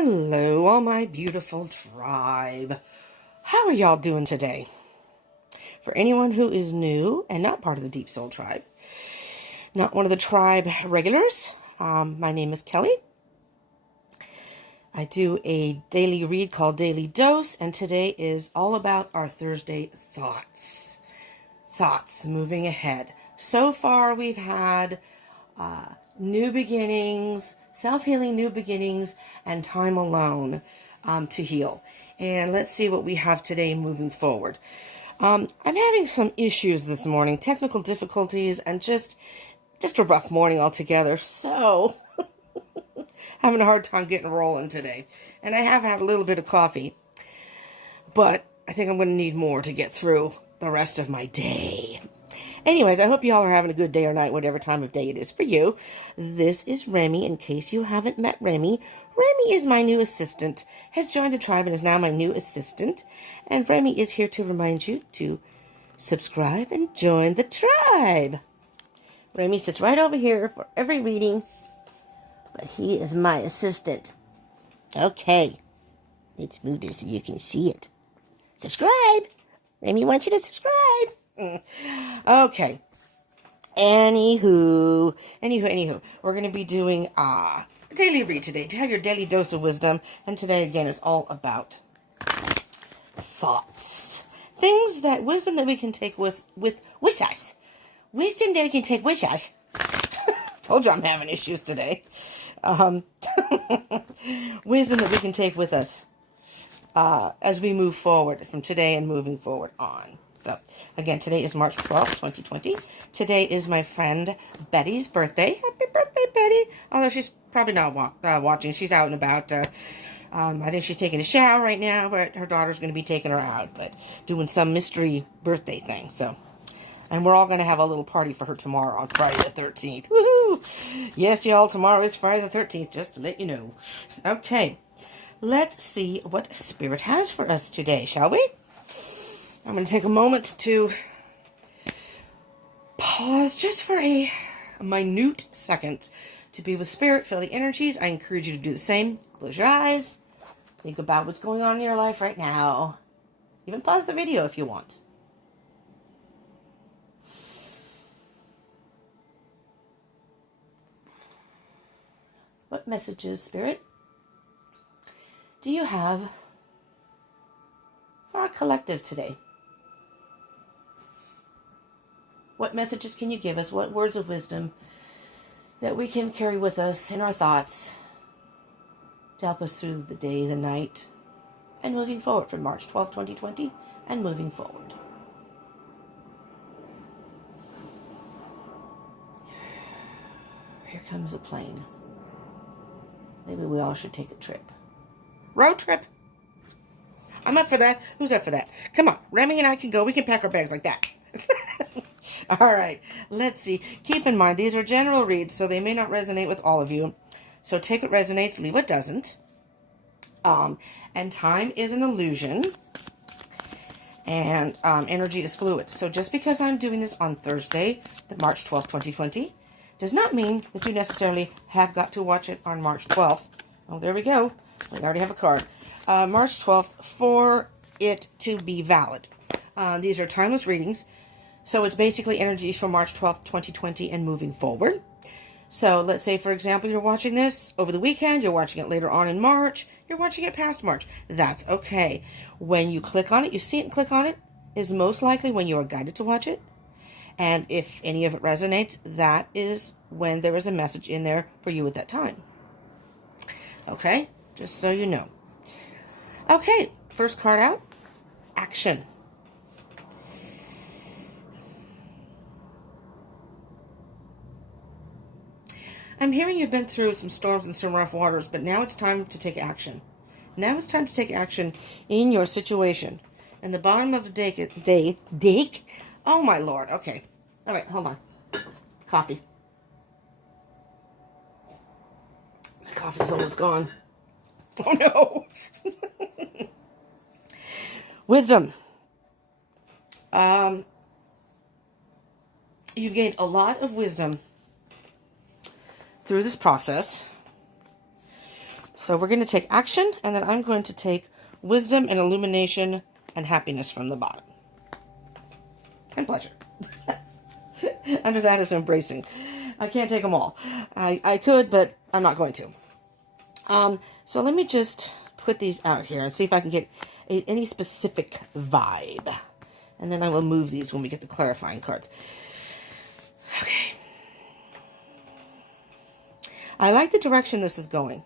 Hello, all my beautiful tribe. How are y'all doing today? For anyone who is new and not part of the Deep Soul tribe, not one of the tribe regulars, my name is Kelly. I do a daily read called Daily Dose, and today is all about our Thursday thoughts. Thoughts moving ahead. So far, we've had new beginnings, self-healing new beginnings, and time alone to heal. And let's see what we have today moving forward. I'm having some issues this morning, technical difficulties, and just a rough morning altogether. So, having a hard time getting rolling today. And I have had a little bit of coffee, but I think I'm going to need more to get through the rest of my day. Anyways, I hope you all are having a good day or night, whatever time of day it is for you. This is Remy, in case you haven't met Remy. Remy is my new assistant, has joined the tribe and is now my new assistant. And Remy is here to remind you to subscribe and join the tribe. Remy sits right over here for every reading, but he is my assistant. Okay, let's move this so you can see it. Subscribe! Remy wants you to subscribe. Okay. Anywho. We're going to be doing a daily read today to have your daily dose of wisdom. And today, again, is all about thoughts. Things that, wisdom that we can take with us. Wisdom that we can take with us. Told you I'm having issues today. Wisdom that we can take with us as we move forward from today and moving forward on. So, again, today is March 12th, 2020. Today is my friend Betty's birthday. Happy birthday, Betty. Although she's probably not watching. She's out and about. I think she's taking a shower right now, but her daughter's going to be taking her out, but doing some mystery birthday thing. So, and we're all going to have a little party for her tomorrow on Friday the 13th. Woohoo! Yes, y'all, tomorrow is Friday the 13th, just to let you know. Okay, let's see what Spirit has for us today, shall we? I'm going to take a moment to pause just for a minute second to be with Spirit, feel the energies. I encourage you to do the same. Close your eyes. Think about what's going on in your life right now. Even pause the video if you want. What messages, Spirit, do you have for our collective today? What messages can you give us? What words of wisdom that we can carry with us in our thoughts to help us through the day, the night, and moving forward from March 12, 2020, and moving forward. Here comes a plane. Maybe we all should take a trip. Road trip. I'm up for that. Who's up for that? Come on. Remy and I can go. We can pack our bags like that. All right. Let's see. Keep in mind, these are general reads, so they may not resonate with all of you. So take what resonates, leave what doesn't. And time is an illusion. And energy is fluid. So just because I'm doing this on Thursday, March 12th, 2020, does not mean that you necessarily have got to watch it on March 12th. Oh, there we go. We already have a card. March 12th for it to be valid. These are timeless readings. So it's basically energies from March 12th, 2020 and moving forward. So let's say, for example, you're watching this over the weekend. You're watching it later on in March. You're watching it past March. That's okay. When you click on it, you see it and click on it, is most likely when you are guided to watch it. And if any of it resonates, that is when there is a message in there for you at that time. Okay? Just so you know. Okay, first card out. Action. I'm hearing you've been through some storms and some rough waters, but now it's time to take action. Now it's time to take action in your situation. And the bottom of the deck. Oh my Lord. Okay. All right, hold on. Coffee. My coffee's almost gone. Oh no. Wisdom. You've gained a lot of wisdom through this process. So we're going to take action, and then I'm going to take wisdom and illumination and happiness from the bottom. And pleasure. Under that is embracing. I can't take them all. I could, but I'm not going to. So let me just put these out here and see if I can get any specific vibe. And then I will move these when we get the clarifying cards. Okay. I like the direction this is going.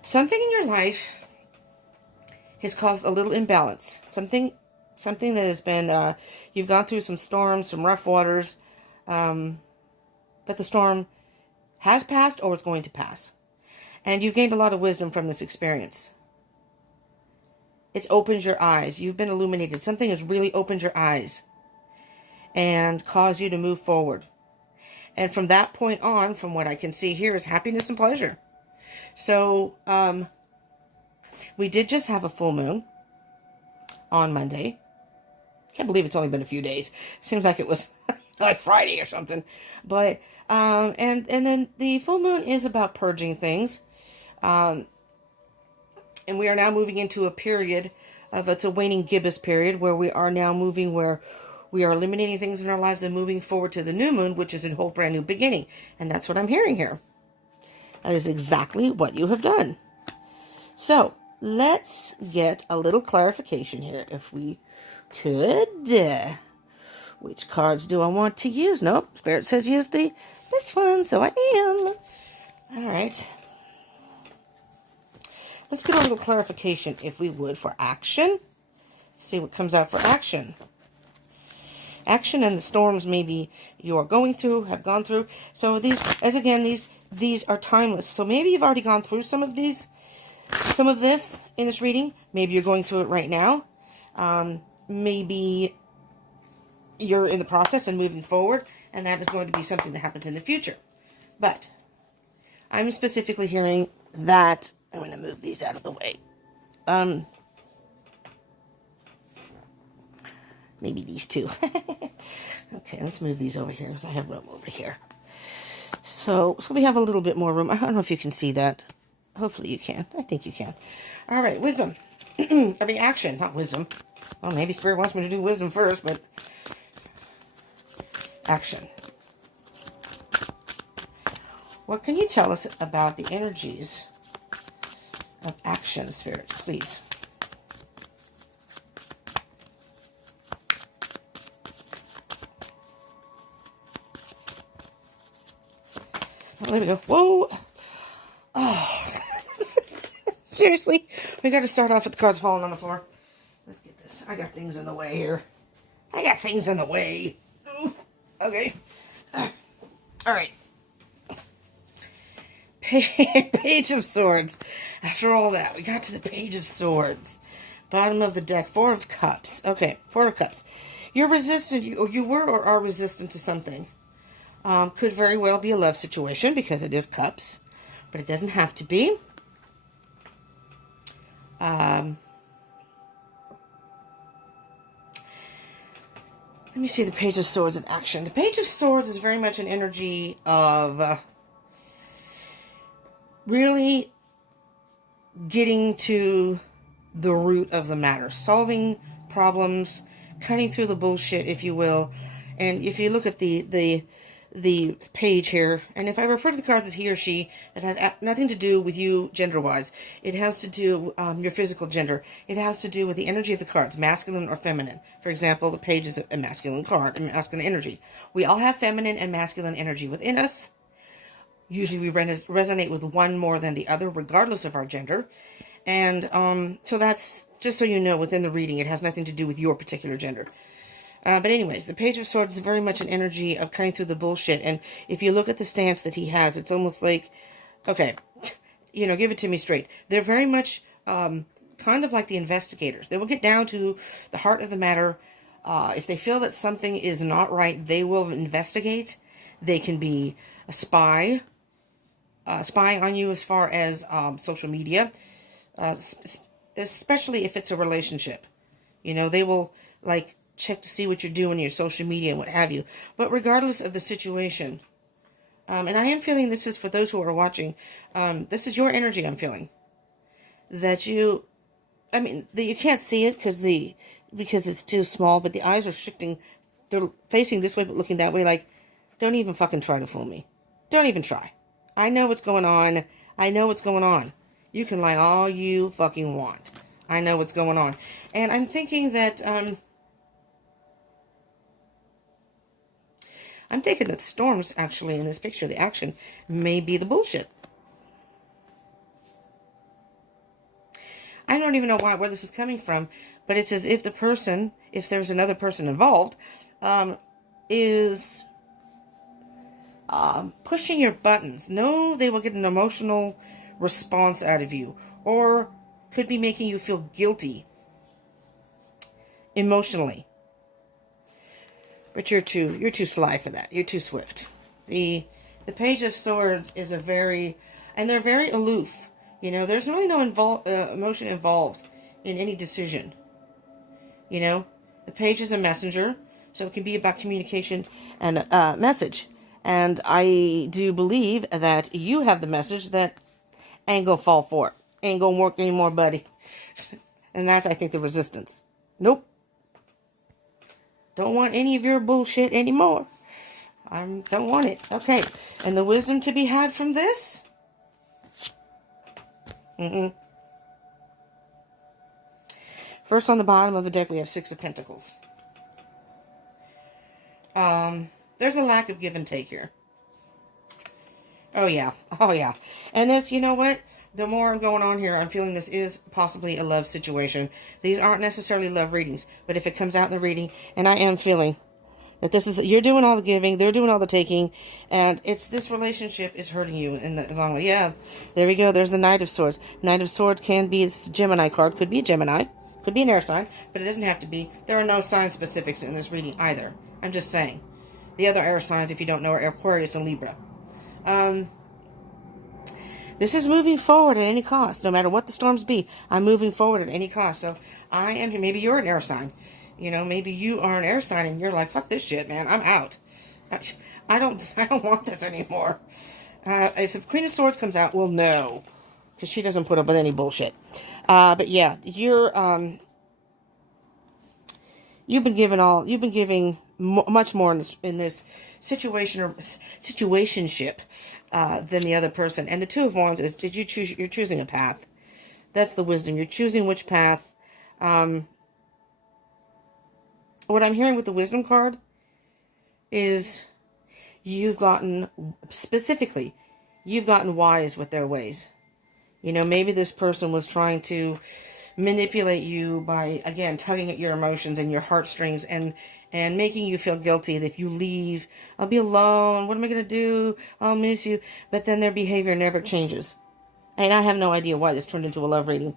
Something in your life has caused a little imbalance. Something that has been, you've gone through some storms, some rough waters, but the storm has passed or is going to pass. And you've gained a lot of wisdom from this experience. It's opened your eyes. You've been illuminated. Something has really opened your eyes and caused you to move forward. And from that point on, from what I can see here, is happiness and pleasure. So, we did just have a full moon on Monday. Can't believe it's only been a few days. Seems like it was like Friday or something. But, and then the full moon is about purging things. And we are now moving into a period of, it's a waning gibbous period, where we are now moving, where we are eliminating things in our lives and moving forward to the new moon, which is a whole brand new beginning. And that's what I'm hearing here. That is exactly what you have done. So, let's get a little clarification here, if we could. Which cards do I want to use? Nope, Spirit says use this one, so I am. All right. Let's get a little clarification, if we would, for action. See what comes out for action. Action and the storms maybe you are going through, have gone through. So these are timeless. So maybe you've already gone through some of this in this reading. Maybe you're going through it right now. Maybe you're in the process and moving forward, and that is going to be something that happens in the future. But I'm specifically hearing that. I'm going to move these out of the way. Maybe these two. Okay, let's move these over here, because I have room over here. So we have a little bit more room. I don't know if you can see that. Hopefully you can. I think you can. All right, wisdom. I mean, action, not wisdom. Well, maybe Spirit wants me to do wisdom first, but action. What can you tell us about the energies of action, Spirit, please? Oh, there we go. Whoa. Oh. Seriously? We got to start off with the cards falling on the floor. Let's get this. I got things in the way here. I got things in the way. Ooh. Okay. All right. Page of Swords. After all that, we got to the Page of Swords. Bottom of the deck. Four of Cups. Okay, Four of Cups. You're resistant, you were or are resistant to something. Could very well be a love situation, because it is Cups. But it doesn't have to be. Let me see the Page of Swords in action. The Page of Swords is very much an energy of really getting to the root of the matter. Solving problems, cutting through the bullshit, if you will. And if you look at the page here, and if I refer to the cards as he or she, that has nothing to do with you gender-wise. It has to do your physical gender. It has to do with the energy of the cards, masculine or feminine. For example, the page is a masculine card, a masculine energy. We all have feminine and masculine energy within us. Usually we resonate with one more than the other, regardless of our gender. And so that's, just so you know, within the reading, it has nothing to do with your particular gender. But anyways, the Page of Swords is very much an energy of cutting through the bullshit. And if you look at the stance that he has, it's almost like, okay, you know, give it to me straight. They're very much kind of like the investigators. They will get down to the heart of the matter. If they feel that something is not right, they will investigate. They can be a spying on you as far as social media, especially if it's a relationship. You know, they will, like, check to see what you're doing on your social media and what have you. But regardless of the situation, And I am feeling, this is for those who are watching, this is your energy I'm feeling. That you, I mean, that you can't see it because it's too small, but the eyes are shifting. They're facing this way, but looking that way, like, don't even fucking try to fool me. Don't even try. I know what's going on. I know what's going on. You can lie all you fucking want. I know what's going on. And I'm thinking that, storms, actually, in this picture, the action, may be the bullshit. I don't even know where this is coming from, but it's as if the person, if there's another person involved, is pushing your buttons. No, they will get an emotional response out of you, or could be making you feel guilty emotionally. But you're too sly for that. You're too swift. The Page of Swords is they're very aloof. You know, there's really no emotion involved in any decision. You know, the page is a messenger, so it can be about communication and message. And I do believe that you have the message that ain't gonna fall for it. Ain't gonna work anymore, buddy. And that's, I think, the resistance. Nope. Don't want any of your bullshit anymore. I don't want it. Okay. And the wisdom to be had from this? First on the bottom of the deck, we have Six of Pentacles. There's a lack of give and take here. Oh, yeah. Oh, yeah. And this, you know what? The more I'm going on here, I'm feeling this is possibly a love situation. These aren't necessarily love readings, but if it comes out in the reading, and I am feeling that this is, you're doing all the giving, they're doing all the taking, and this relationship is hurting you in the long run. Yeah, there we go. There's the Knight of Swords. Knight of Swords can be, it's a Gemini card, could be a Gemini, could be an air sign, but it doesn't have to be. There are no sign specifics in this reading either. I'm just saying. The other air signs, if you don't know, are Aquarius and Libra. This is moving forward at any cost. No matter what the storms be, I'm moving forward at any cost. So I am here. Maybe you're an air sign. You know, maybe you are an air sign and you're like, fuck this shit, man. I'm out. I don't want this anymore. If the Queen of Swords comes out, we'll know. Because she doesn't put up with any bullshit. But yeah, you've been giving much more in this situation or situationship than the other person. And the Two of Wands is, you're choosing a path. That's the wisdom. You're choosing which path. What I'm hearing with the wisdom card is you've gotten wise with their ways. You know, maybe this person was trying to manipulate you by, again, tugging at your emotions and your heartstrings and making you feel guilty that if you leave, I'll be alone. What am I going to do? I'll miss you. But then their behavior never changes. And I have no idea why this turned into a love reading.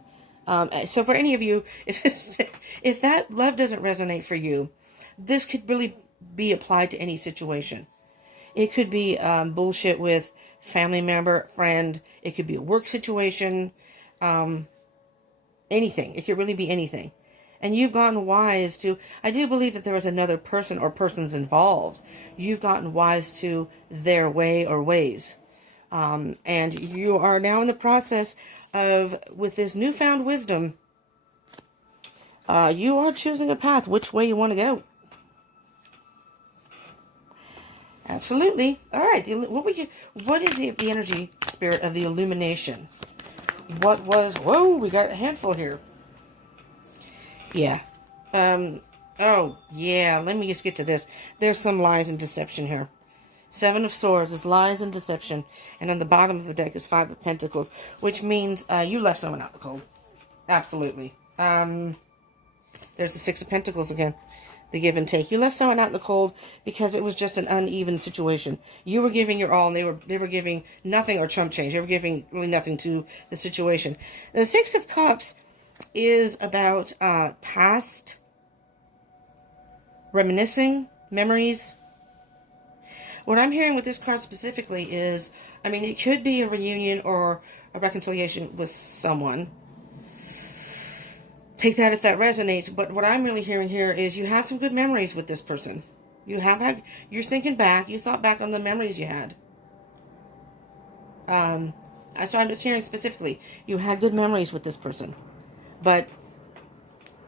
So for any of you, if that love doesn't resonate for you, this could really be applied to any situation. It could be bullshit with family member, friend. It could be a work situation. Anything. It could really be anything. And you've gotten wise to, I do believe that there is another person or persons involved. You've gotten wise to their way or ways. And you are now in the process of, with this newfound wisdom, you are choosing a path, which way you want to go. Absolutely. All right. What is the energy spirit of the illumination? Whoa, we got a handful here. Yeah. Oh, yeah, let me just get to this. There's some lies and deception here. Seven of Swords is lies and deception. And on the bottom of the deck is Five of Pentacles, which means you left someone out in the cold. Absolutely. There's the Six of Pentacles again. The give and take. You left someone out in the cold because it was just an uneven situation. You were giving your all, and they were giving nothing or chump change. They were giving really nothing to the situation. The Six of Cups is about past, reminiscing, memories. What I'm hearing with this card specifically is, I mean, it could be a reunion or a reconciliation with someone. Take that if that resonates, but what I'm really hearing here is you had some good memories with this person. You're thinking back, you thought back on the memories you had. So I'm just hearing specifically, you had good memories with this person, but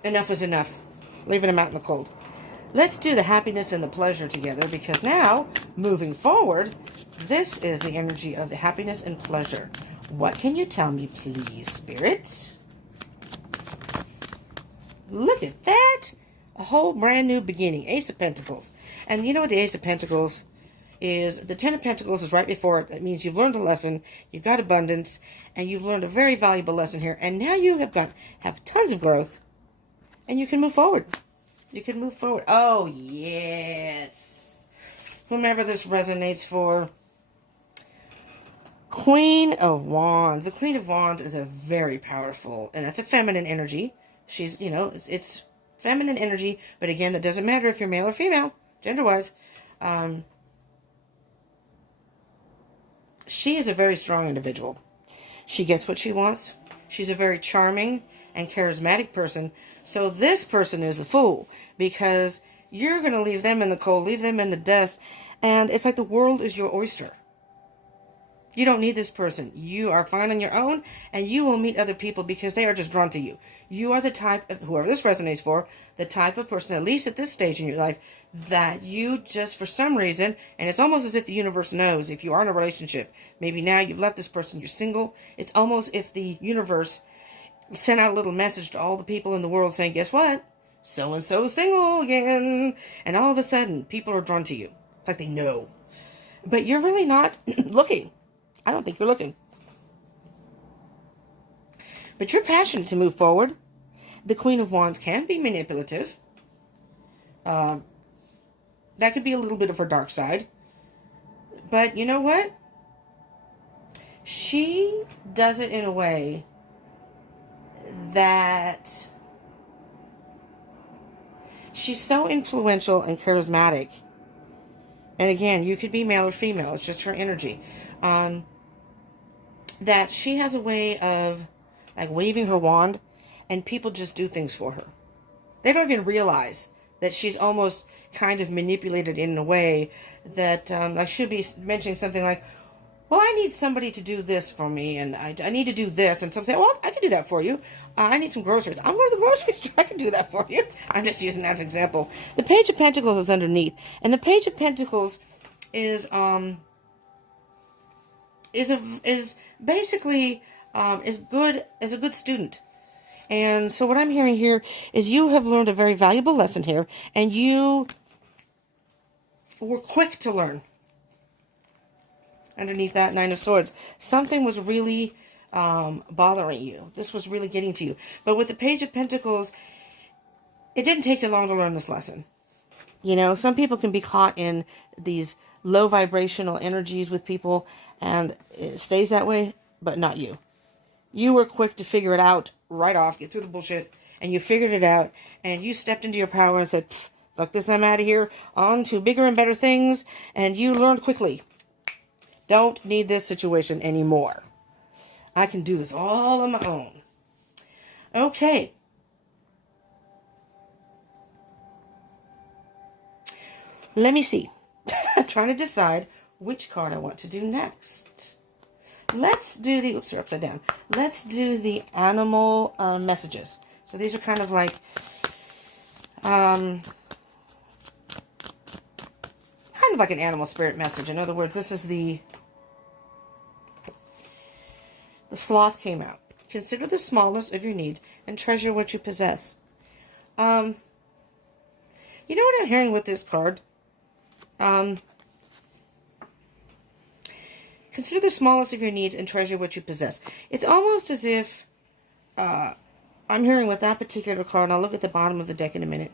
enough is enough. Leaving them out in the cold. Let's do the happiness and the pleasure together, because now, moving forward, this is the energy of the happiness and pleasure. What can you tell me, please, Spirit? Look at that! A whole brand new beginning. Ace of Pentacles. And you know what the Ace of Pentacles is? The Ten of Pentacles is right before it. That means you've learned a lesson, you've got abundance, and you've learned a very valuable lesson here. And now you have tons of growth, and you can move forward. You can move forward. Oh, yes. Whomever this resonates for. Queen of Wands. The Queen of Wands is a very powerful, and that's a feminine energy. She's, you know, it's feminine energy, but again, that doesn't matter if you're male or female, gender-wise. She is a very strong individual. She gets what she wants. She's a very charming and charismatic person. So this person is a fool, because you're going to leave them in the cold, leave them in the dust, and it's like the world is your oyster. You don't need this person. You are fine on your own, and you will meet other people because they are just drawn to you. You are the type of, whoever this resonates for, the type of person, at least at this stage in your life, that you just, for some reason, and it's almost as if the universe knows, if you are in a relationship, maybe now you've left this person, you're single, it's almost if the universe sent out a little message to all the people in the world saying, guess what? So-and-so single again. And all of a sudden, people are drawn to you. It's like they know. But you're really not looking. I don't think you're looking. But you're passionate to move forward. The Queen of Wands can be manipulative. That could be a little bit of her dark side. But you know what? She does it in a way that she's so influential and charismatic. And again, you could be male or female. It's just her energy. That she has a way of like waving her wand, and people just do things for her. They don't even realize that she's almost kind of manipulated in a way that I should be mentioning something like, well, I need somebody to do this for me, and I need to do this. And some say, well, I can do that for you. I need some groceries. I'm going to the grocery store. I can do that for you. I'm just using that as an example. The Page of Pentacles is underneath, and the Page of Pentacles is basically is good as a good student. And so what I'm hearing here is you have learned a very valuable lesson here, and you were quick to learn. Underneath that Nine of Swords, something was really bothering you. This was really getting to you. But with the Page of Pentacles, it didn't take you long to learn this lesson. You know, some people can be caught in these low vibrational energies with people, and it stays that way, but not you. You were quick to figure it out right off, get through the bullshit, and you figured it out, and you stepped into your power and said, fuck this, I'm out of here, on to bigger and better things, and you learned quickly. Don't need this situation anymore. I can do this all on my own. Okay. Let me see. I'm trying to decide which card I want to do next. Let's do the, oops, they're upside down. Let's do the animal messages. So these are kind of like, kind of like an animal spirit message. In other words, this is the sloth came out. Consider the smallness of your needs and treasure what you possess. You know what I'm hearing with this card? Consider the smallness of your needs and treasure what you possess. It's almost as if I'm hearing with that particular card, and I'll look at the bottom of the deck in a minute.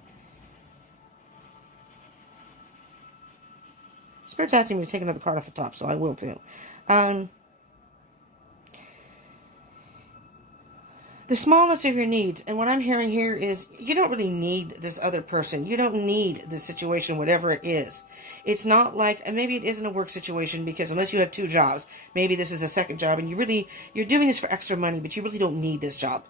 Spirit's asking me to take another card off the top, so I will too. The smallness of your needs, and what I'm hearing here is you don't really need this other person. You don't need this situation, whatever it is. It's not like, and maybe it isn't a work situation, because unless you have 2 jobs, maybe this is a second job, and you're doing this for extra money, but you really don't need this job.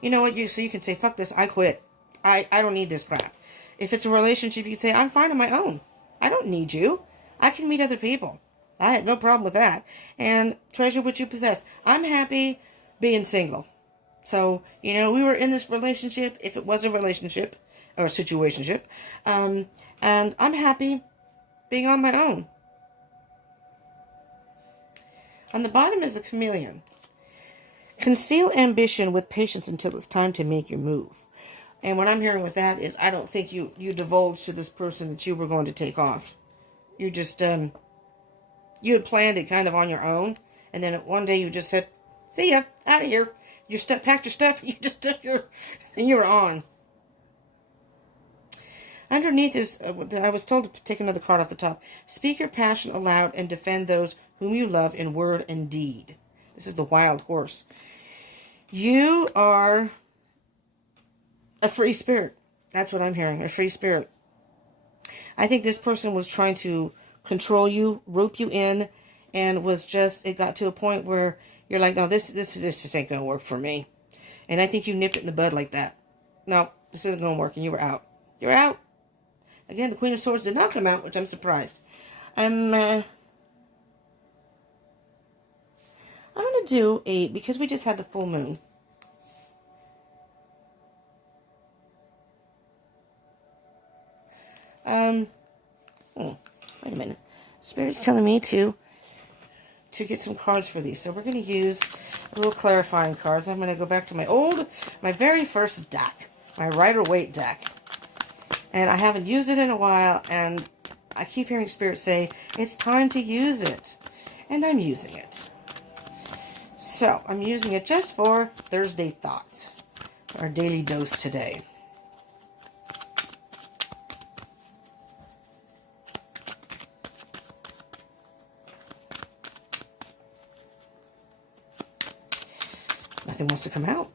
You know what? So you can say, fuck this, I quit. I don't need this crap. If it's a relationship, you can say, I'm fine on my own. I don't need you. I can meet other people. I had no problem with that. And treasure what you possess. I'm happy being single. So, we were in this relationship, if it was a relationship, or a situationship, and I'm happy being on my own. On the bottom is the chameleon. Conceal ambition with patience until it's time to make your move. And what I'm hearing with that is, I don't think you divulged to this person that you were going to take off. You just, you had planned it kind of on your own, and then one day you just said, see ya, out of here. You packed your stuff, you just took and you were on. Underneath is, I was told to take another card off the top. Speak your passion aloud and defend those whom you love in word and deed. This is the wild horse. You are a free spirit. That's what I'm hearing, a free spirit. I think this person was trying to control you, rope you in, and it got to a point where you're like, no, this just ain't going to work for me. And I think you nipped it in the bud like that. No, this isn't going to work, and you were out. You're out. Again, the Queen of Swords did not come out, which I'm surprised. I'm going to do because we just had the full moon. Wait a minute. Spirit's telling me to get some cards for these. So we're going to use a little clarifying cards. I'm going to go back to my very first deck, my Rider-Waite deck. And I haven't used it in a while, and I keep hearing Spirit say, it's time to use it. And I'm using it. So, I'm using it just for Thursday Thoughts, our daily dose today. Nothing wants to come out.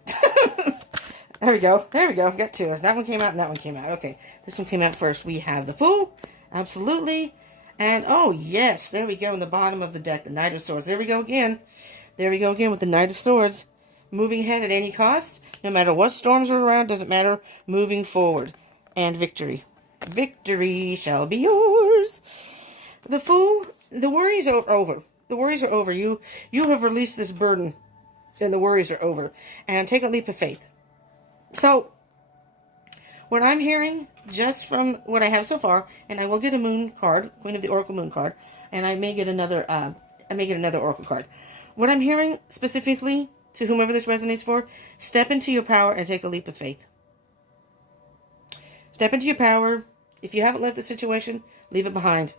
There we go. There we go. Got two. That one came out and that one came out. Okay. This one came out first. We have the Fool. Absolutely. And, oh, yes. There we go in the bottom of the deck. The Knight of Swords. There we go again. There we go again with the Knight of Swords. Moving ahead at any cost. No matter what storms are around. Doesn't matter. Moving forward. And victory. Victory shall be yours. The Fool. The worries are over. The worries are over. You have released this burden. And the worries are over. And take a leap of faith. So, what I'm hearing, just from what I have so far, and I will get a moon card, Queen of the Oracle moon card, and I may get another Oracle card. What I'm hearing specifically, to whomever this resonates for, step into your power and take a leap of faith. Step into your power. If you haven't left the situation, leave it behind.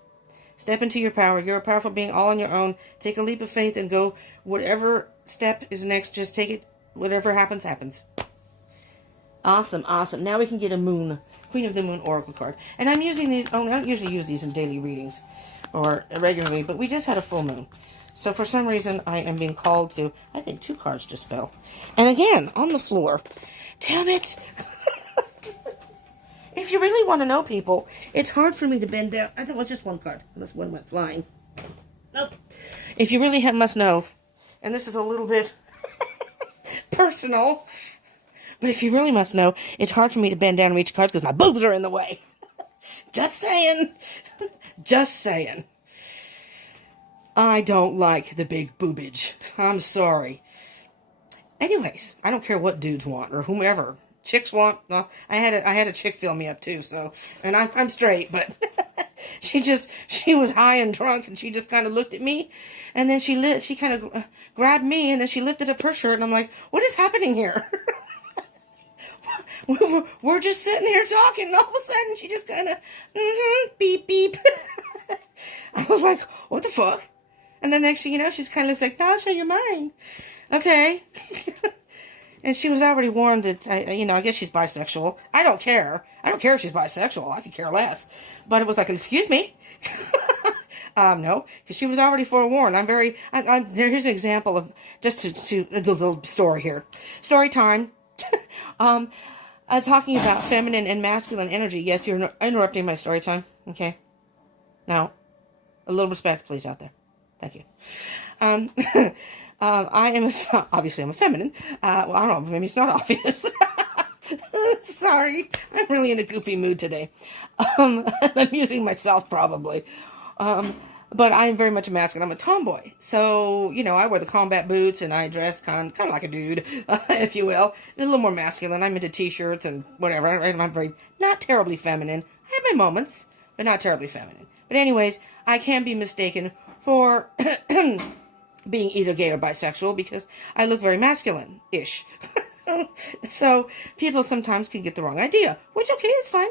Step into your power. You're a powerful being all on your own. Take a leap of faith and go. Whatever step is next, just take it. Whatever happens, happens. Awesome, awesome. Now we can get a moon, Queen of the Moon Oracle card. And I'm using these, I don't usually use these in daily readings or regularly, but we just had a full moon. So for some reason, I am being called to, I think 2 cards just fell. And again, on the floor. Damn it. If you really want to know, people, it's hard for me to bend down. I think it was just 1 card, unless one went flying. Nope. If you really must know, and this is a little bit personal, but if you really must know, it's hard for me to bend down and reach cards because my boobs are in the way. Just saying. Just saying. I don't like the big boobage. I'm sorry. Anyways, I don't care what dudes want or whomever. Chicks want. No, I had a chick fill me up too. So, and I'm straight, but she was high and drunk, and she just kind of looked at me, and then she kind of grabbed me, and then she lifted up her shirt, and I'm like, what is happening here? We're just sitting here talking, and all of a sudden she just kind of, beep, beep. I was like, what the fuck? And then next thing you know, she's kind of looks like, no, I'll show you mine. Okay. And she was already warned that, I guess she's bisexual. I don't care. I don't care if she's bisexual. I could care less. But it was like, excuse me? No, because she was already forewarned. Here's an example of, just to a little story here. Story time. Talking about feminine and masculine energy. Yes, you're interrupting my story time. Okay. Now, a little respect, please, out there. Thank you. Obviously I'm a feminine. Well, I don't know, maybe it's not obvious. Sorry. I'm really in a goofy mood today. I'm using myself probably. But I am very much a masculine. I'm a tomboy. So, I wear the combat boots and I dress kind of like a dude, if you will. A little more masculine. I'm into t-shirts and whatever. I'm very, not terribly feminine. I have my moments, but not terribly feminine. But anyways, I can be mistaken for being either gay or bisexual because I look very masculine-ish. So people sometimes can get the wrong idea, which, okay, it's fine.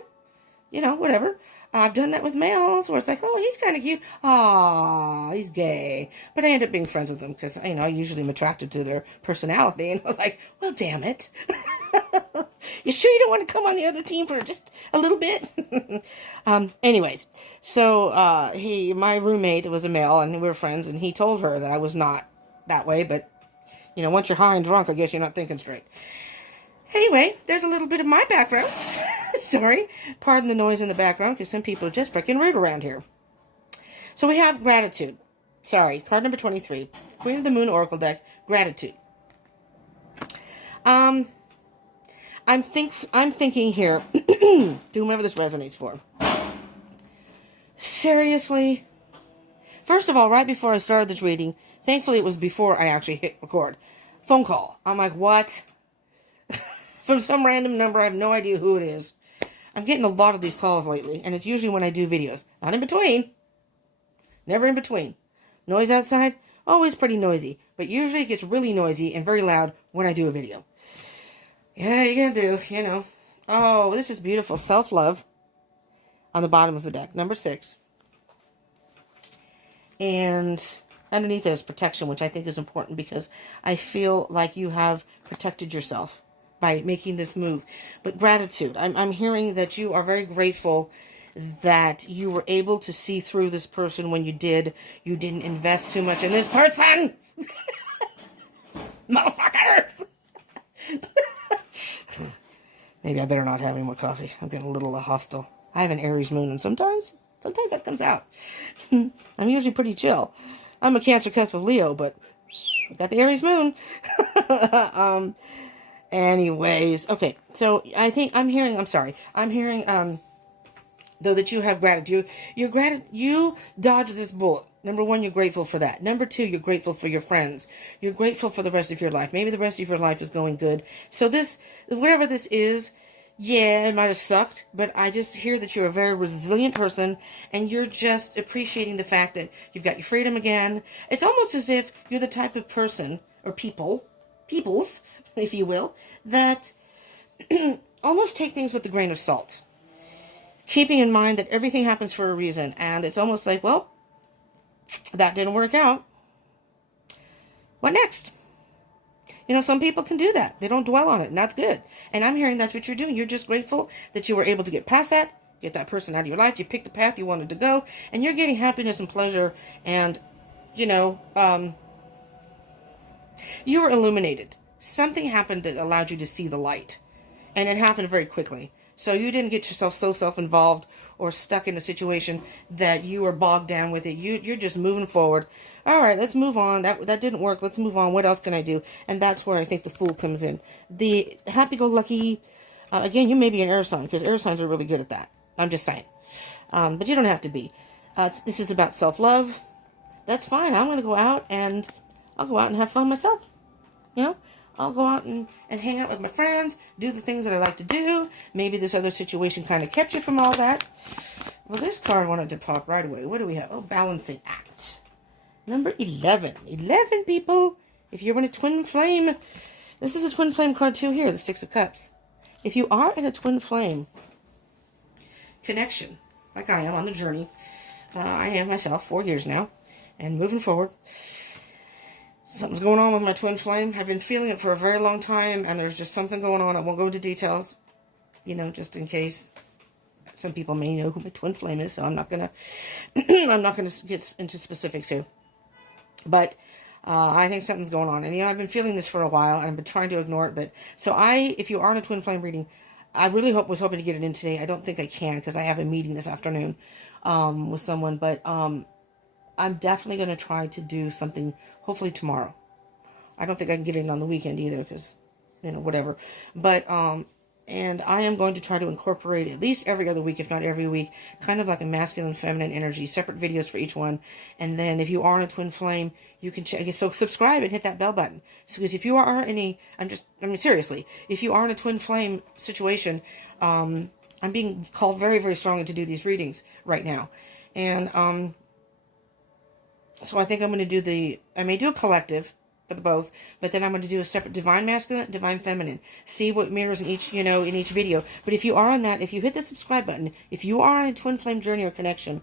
Whatever. I've done that with males where it's like, oh, he's kind of cute. Ah, he's gay. But I end up being friends with them because, I usually am attracted to their personality. And I was like, well, damn it. You sure you don't want to come on the other team for just a little bit? Anyways, so my roommate was a male and we were friends and he told her that I was not that way. But, once you're high and drunk, I guess you're not thinking straight. Anyway, there's a little bit of my background story. Pardon the noise in the background, because some people are just freaking rude around here. So we have gratitude. Sorry, card number 23. Queen of the Moon Oracle deck, gratitude. I'm thinking here, do whomever this resonates for. Seriously? First of all, right before I started this reading, thankfully it was before I actually hit record. Phone call. I'm like, what? From some random number, I have no idea who it is. I'm getting a lot of these calls lately, and it's usually when I do videos. Not in between. Never in between. Noise outside? Always pretty noisy, but usually it gets really noisy and very loud when I do a video. Yeah, you gotta do, Oh, this is beautiful. Self-love on the bottom of the deck. Number 6. And underneath there's protection, which I think is important because I feel like you have protected yourself by making this move. But gratitude. I'm hearing that you are very grateful that you were able to see through this person when you did. You didn't invest too much in this person. Motherfuckers. Maybe I better not have any more coffee. I'm getting a little hostile. I have an Aries moon, and sometimes that comes out. I'm usually pretty chill. I'm a Cancer cusp of Leo, but I got the Aries moon. Anyways, okay, so I'm hearing, though, that you have gratitude. You dodged this bullet. Number 1, you're grateful for that. Number 2, you're grateful for your friends. You're grateful for the rest of your life. Maybe the rest of your life is going good. So whatever this is, yeah, it might have sucked, but I just hear that you're a very resilient person, and you're just appreciating the fact that you've got your freedom again. It's almost as if you're the type of person, or peoples, if you will, that almost take things with a grain of salt. Keeping in mind that everything happens for a reason, and it's almost like, well, that didn't work out. What next? Some people can do that. They don't dwell on it, and that's good. And I'm hearing that's what you're doing. You're just grateful that you were able to get past that, get that person out of your life. You picked the path you wanted to go, and you're getting happiness and pleasure, and, you were illuminated. Something happened that allowed you to see the light, and it happened very quickly. So you didn't get yourself so self-involved or stuck in a situation that you were bogged down with it. You're just moving forward. All right, let's move on. That didn't work. Let's move on. What else can I do? And that's where I think the Fool comes in. The happy-go-lucky, again, you may be an air sign, because air signs are really good at that. I'm just saying. But you don't have to be. This is about self-love. That's fine. I'm going to go out, and I'll go out and have fun myself. I'll go out and hang out with my friends, do the things that I like to do. Maybe this other situation kind of kept you from all that. Well, this card wanted to pop right away. What do we have? Oh, balancing act. Number 11. 11, people. If you're in a twin flame, this is a twin flame card too here, the 6 of Cups. If you are in a twin flame connection, like I am on the journey, I am myself, 4 years now, and moving forward. Something's going on with my twin flame. I've been feeling it for a very long time, and there's just something going on. I won't go into details, just in case some people may know who my twin flame is, so I'm not gonna get into specifics here. But I think something's going on, and I've been feeling this for a while, and I've been trying to ignore it. But so if you are in a twin flame reading, I really was hoping to get it in today. I don't think I can because I have a meeting this afternoon with someone, but I'm definitely going to try to do something, hopefully tomorrow. I don't think I can get it on the weekend either because, whatever. But And I am going to try to incorporate at least every other week, if not every week, kind of like a masculine, feminine energy, separate videos for each one. And then if you are in a twin flame, you can check. So subscribe and hit that bell button. So, because if you are in a, seriously, if you are in a twin flame situation, I'm being called very, very strongly to do these readings right now. And so I think I'm going to do I may do a collective for the both, but then I'm going to do a separate divine masculine, divine feminine. See what mirrors in each, in each video. But if you are on that, if you hit the subscribe button, if you are on a twin flame journey or connection,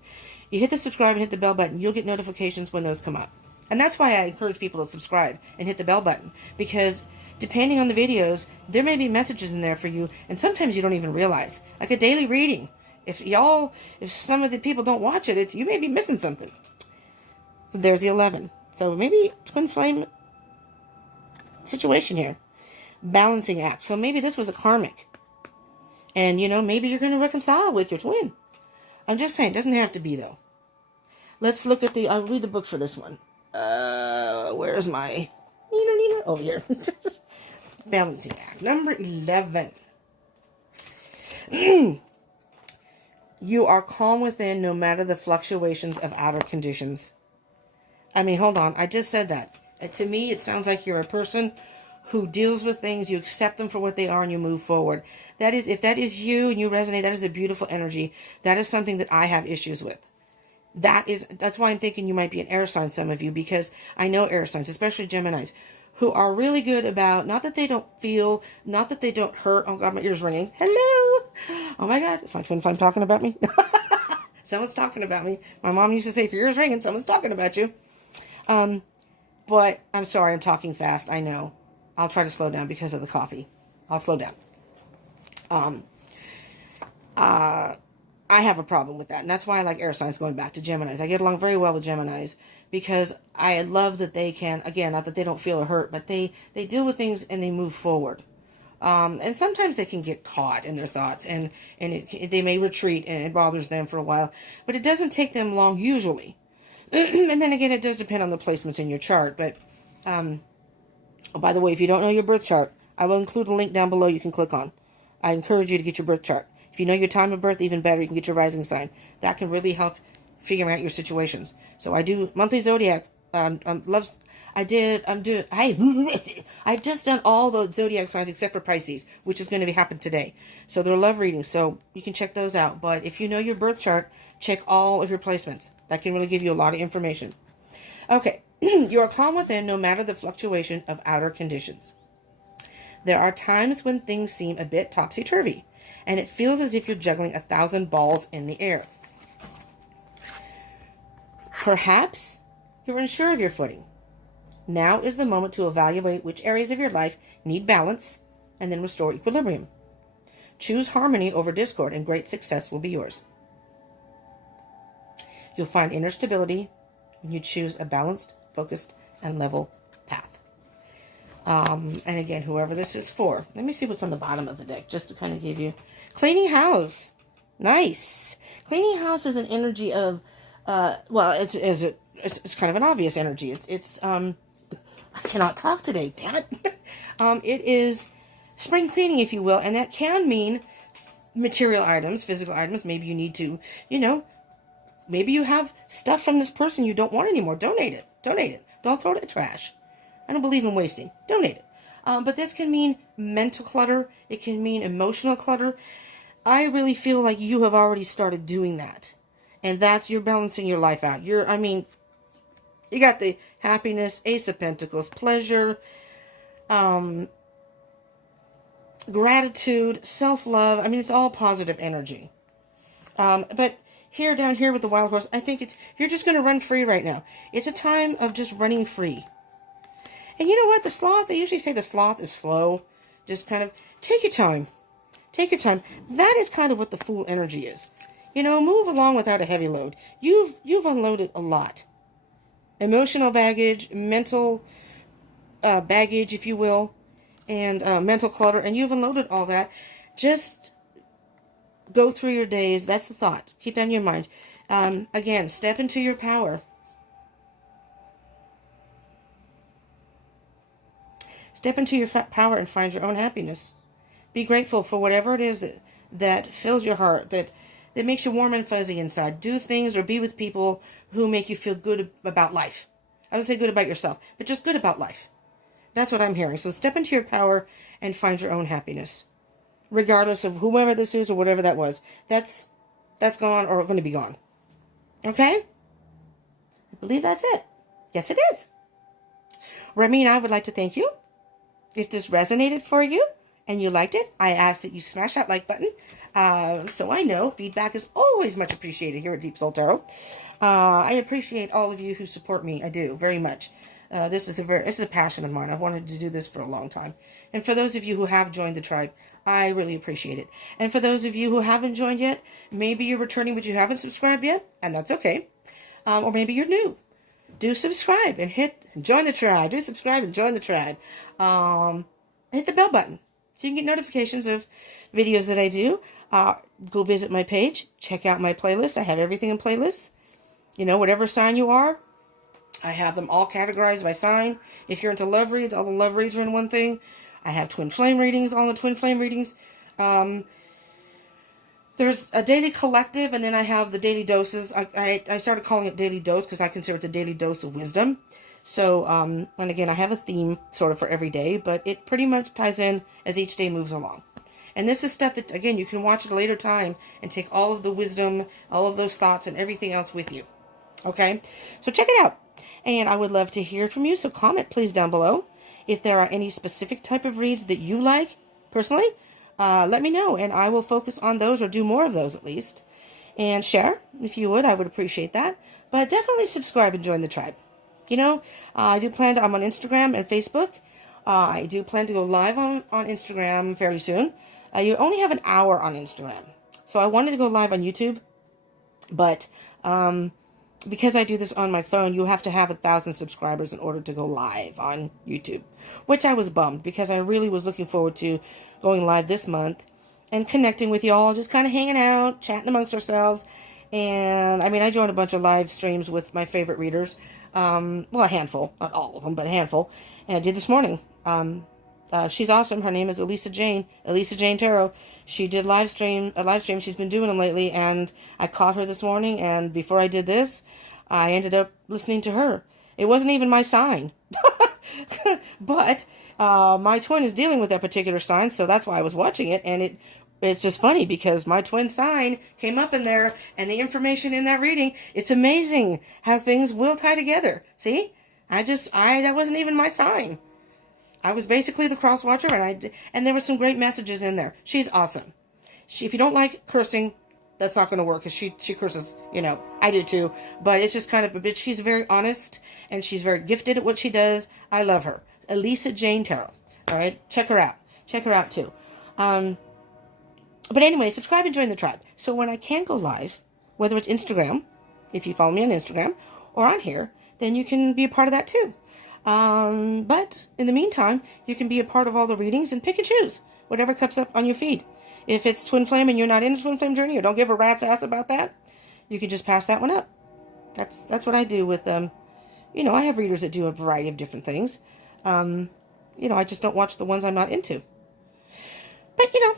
you hit the subscribe and hit the bell button, you'll get notifications when those come up. And that's why I encourage people to subscribe and hit the bell button, because depending on the videos, there may be messages in there for you, and sometimes you don't even realize. Like a daily reading. If some of the people don't watch it, you may be missing something. So there's the 11. So maybe twin flame situation here. Balancing act. So maybe this was a karmic. And, maybe you're going to reconcile with your twin. I'm just saying, it doesn't have to be, though. Let's look at I'll read the book for this one. Where's my... Over here. Balancing act. Number 11. You are calm within no matter the fluctuations of outer conditions. Hold on. I just said that. To me, it sounds like you're a person who deals with things, you accept them for what they are, and you move forward. That is, if that is you and you resonate, that is a beautiful energy. That is something that I have issues with. That's why I'm thinking you might be an air sign, some of you, because I know air signs, especially Geminis, who are really good about, not that they don't feel, not that they don't hurt. Oh God, my ear's ringing. Hello. Oh my God, is my twin flame talking about me? Someone's talking about me. My mom used to say, if your ear's ringing, someone's talking about you. But I'm sorry, I'm talking fast. I know. I'll try to slow down because of the coffee. I'll slow down. I have a problem with that. And that's why I like air signs, going back to Geminis. I get along very well with Geminis because I love that they can, again, not that they don't feel or hurt, but they deal with things and they move forward. And sometimes they can get caught in their thoughts and they may retreat and it bothers them for a while. But it doesn't take them long usually. And then again, it does depend on the placements in your chart. But, oh, by the way, if you don't know your birth chart, I will include a link down below you can click on. I encourage you to get your birth chart. If you know your time of birth, even better, you can get your rising sign. That can really help figuring out your situations. So I do monthly zodiac. I've just done all the zodiac signs except for Pisces, which is going to happen today. So they're love readings, so you can check those out. But if you know your birth chart, check all of your placements. That can really give you a lot of information. Okay, you are calm within no matter the fluctuation of outer conditions. There are times when things seem a bit topsy-turvy, and it feels as if you're juggling 1,000 balls in the air. Perhaps you're unsure of your footing. Now is the moment to evaluate which areas of your life need balance and then restore equilibrium. Choose harmony over discord and great success will be yours. You'll find inner stability when you choose a balanced, focused, and level path. And again, whoever this is for. Let me see what's on the bottom of the deck, just to kind of give you... Cleaning house. Nice. Cleaning house is an energy of... it's kind of an obvious energy. I cannot talk today, damn it. It is spring cleaning, if you will, and that can mean material items, physical items. Maybe you need to, maybe you have stuff from this person you don't want anymore. Donate it. Don't throw it in the trash. I don't believe in wasting. Donate it. But this can mean mental clutter. It can mean emotional clutter. I really feel like you have already started doing that. And you're balancing your life out. You got the happiness, Ace of Pentacles, pleasure, gratitude, self-love. It's all positive energy. But down here with the wild horse, I think you're just going to run free right now. It's a time of just running free. And you know what? The sloth, they usually say the sloth is slow. Just kind of take your time. Take your time. That is kind of what the Fool energy is. Move along without a heavy load. You've unloaded a lot. Emotional baggage, mental baggage, if you will, and mental clutter, and you've unloaded all that. Just go through your days. That's the thought. Keep that in your mind. Again, step into your power. Step into your power and find your own happiness. Be grateful for whatever it is that fills your heart, that makes you warm and fuzzy inside. Do things or be with people who make you feel good about life. I would say good about yourself, but just good about life. That's what I'm hearing. So step into your power and find your own happiness, regardless of whoever this is or whatever that was. That's gone or going to be gone. Okay? I believe that's it. Yes, it is. Remy and I would like to thank you. If this resonated for you and you liked it, I ask that you smash that like button. So I know feedback is always much appreciated here at Deep Soul Tarot. I appreciate all of you who support me. I do very much. This is a passion of mine. I've wanted to do this for a long time. And for those of you who have joined the tribe, I really appreciate it. And for those of you who haven't joined yet, maybe you're returning but you haven't subscribed yet, and that's okay. Or maybe you're new. Do subscribe and join the tribe. Do subscribe and join the tribe. Hit the bell button so you can get notifications of videos that I do. Go visit my page. Check out my playlist. I have everything in playlists. You know, whatever sign you are, I have them all categorized by sign. If you're into love reads, all the love reads are in one thing. I have twin flame readings, all the twin flame readings. There's a daily collective, and then I have the daily doses. I started calling it daily dose because I consider it the daily dose of wisdom. So, and again, I have a theme sort of for every day, but it pretty much ties in as each day moves along. And this is stuff that, again, you can watch at a later time and take all of the wisdom, all of those thoughts, and everything else with you. Okay? So check it out. And I would love to hear from you, so comment please down below. If there are any specific type of reads that you like, personally, let me know, and I will focus on those or do more of those at least. And share, if you would, I would appreciate that. But definitely subscribe and join the tribe. You know, I'm on Instagram and Facebook. I do plan to go live on Instagram fairly soon. You only have an hour on Instagram. So I wanted to go live on YouTube, but because I do this on my phone, you have to have 1,000 subscribers in order to go live on YouTube, which I was bummed because I really was looking forward to going live this month and connecting with y'all, just kind of hanging out, chatting amongst ourselves. And I mean, I joined a bunch of live streams with my favorite readers. Well, a handful, not all of them, but a handful. And I did this morning. She's awesome. Her name is Elisa Jane Tarot. She did a live stream. She's been doing them lately, and I caught her this morning. And before I did this, I ended up listening to her. It wasn't even my sign, but my twin is dealing with that particular sign, so that's why I was watching it. And it's just funny because my twin sign came up in there, and the information in that reading. It's amazing how things will tie together. See, that wasn't even my sign. I was basically the cross watcher, and there were some great messages in there. She's awesome. If you don't like cursing, that's not going to work because she curses. You know, I do too. But it's just kind of a bit. She's very honest and she's very gifted at what she does. I love her, Elisa Jane Tarot. All right, check her out. Check her out too. But anyway, subscribe and join the tribe. So when I can go live, whether it's Instagram, if you follow me on Instagram, or on here, then you can be a part of that too. But in the meantime, you can be a part of all the readings and pick and choose whatever comes up on your feed. If it's twin flame and you're not in a twin flame journey or don't give a rat's ass about that, you can just pass that one up. That's what I do with them. You know, I have readers that do a variety of different things. You know, I just don't watch the ones I'm not into. But, you know,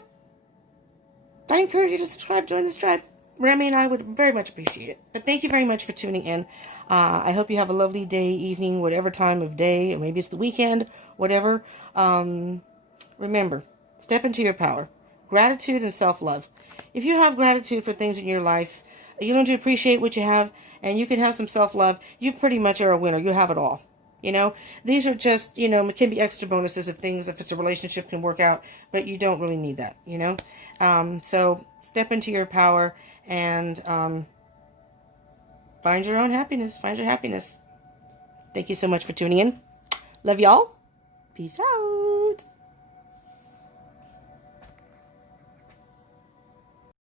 I encourage you to subscribe, join this tribe. Remy and I would very much appreciate it. But thank you very much for tuning in. I hope you have a lovely day, evening, whatever time of day, or maybe it's the weekend, whatever. Remember, step into your power. Gratitude and self-love. If you have gratitude for things in your life, you learn to appreciate what you have, and you can have some self-love, you pretty much are a winner. You have it all. You know, these are just, you know, it can be extra bonuses of things if it's a relationship can work out, but you don't really need that, you know. So step into your power and find your own happiness. Find your happiness. Thank you so much for tuning in. Love y'all. Peace out.